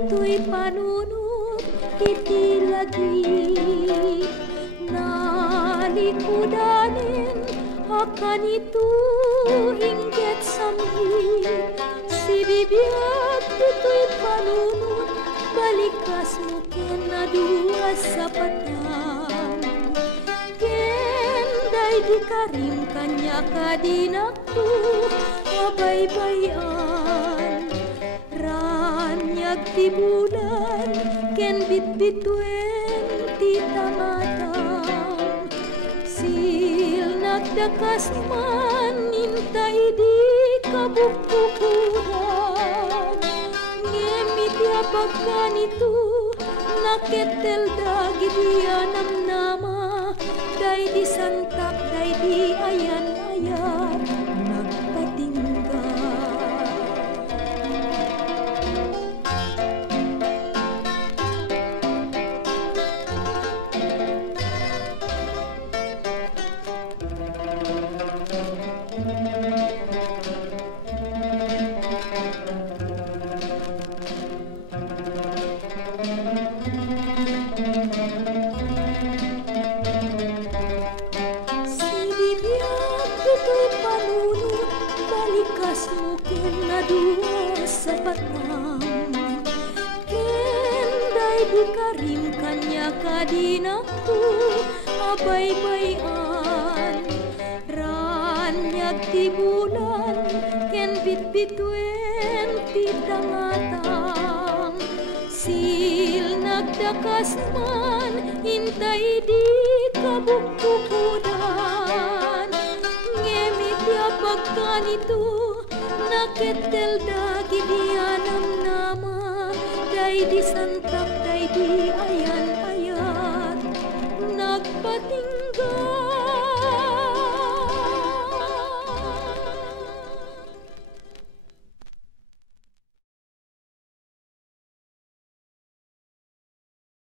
Ito'y panunod, iti lagi nalikudanin akan itu inggit samhi si bibiyag ito'y panunod balikas mo ken na dua sa patang kenday di karim kanya kadinakto mabaybayan di bulan ken bitbituen ti tamatang sil nagdakas man intay di kabukbukuran ngemit yabagan ito naketel dagi dia namnama day di santak day di ayan-ayan balikas mo ken na dua sa patang kenday di karim kanya kadinakto abaybayan ranyag ti bulan ken bitbituen ti tangatang sil nagdakas man intay di kabukbukudan ngemit yabagan ito naketel dagi dia namnama day di san